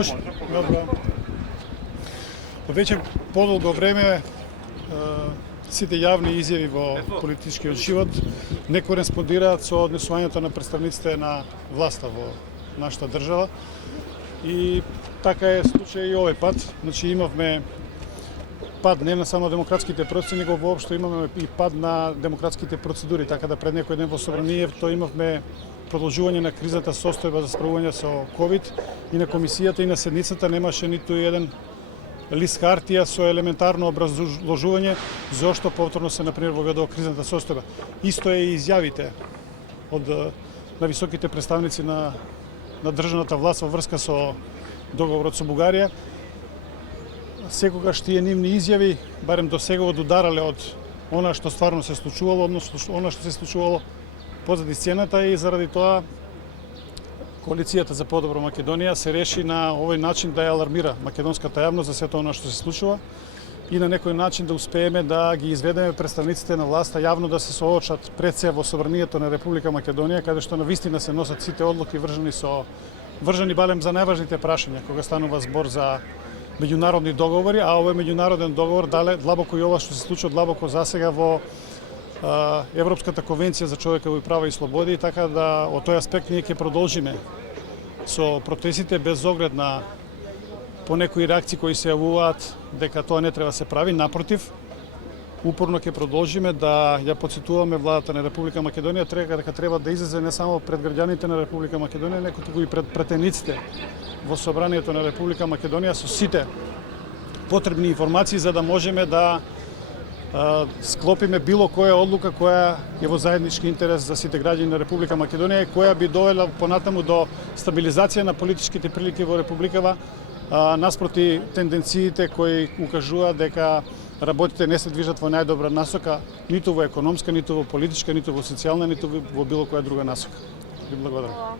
Може? Добро. Веќе подолго време сите јавни изјави во политичкиот живот не кореспондираат со однесувањето на представниците на власта во нашата држава. И така е случај и овој пат. Значи имавме пад не на само демократските процеси, него воопшто имаме и пад на демократските процедури, така да пред некој ден во собранието имавме продолжување на кризната состојба за справување со ковид и на комисијата и на седницата немаше ниту еден лист хартија со елементарно образложување зошто повторно се например воведува кризната состојба. Исто е и изјавите од на високите представници на државната власт во врска со договорот со Бугарија. Секогаш тие нивни изјави, барем до сега, одударале од она што стварно се случувало, односно она што се случувало позади сцената, и заради тоа Коалицијата за подобро Македонија се реши на овој начин да ја алармира македонската јавност за сето она што се случува и на некој начин да успееме да ги изведеме представниците на власта јавно да се соочат пред се во собранието на Република Македонија, каде што навистина се носат сите одлуки вржани балем за најважните прашања кога станува збор за меѓународни договори, а овој меѓународен договор длабоко и ова што се случува длабоко засега во Европската конвенција за човекови права и слободи, така да од тој аспект ние ќе продолжиме со протестите без оглед на по некои реакции кои се јавуваат дека тоа не треба да се прави. Напротив, упорно ќе продолжиме да ја потсетуваме владата на Република Македонија дека треба да излезе не само пред граѓаните на Република Македонија, него туку и пред пратениците во собранието на Република Македонија со сите потребни информации за да можеме да склопиме било која одлука која е во заеднички интерес за сите граѓани на Република Македонија и која би довела понатаму до стабилизација на политичките прилики во Републикава, наспроти тенденциите кои укажуваат дека работите не се движат во најдобра насока, ниту во економска, ниту во политичка, ниту во социјална, ниту во било која друга насока. Ви благодарам.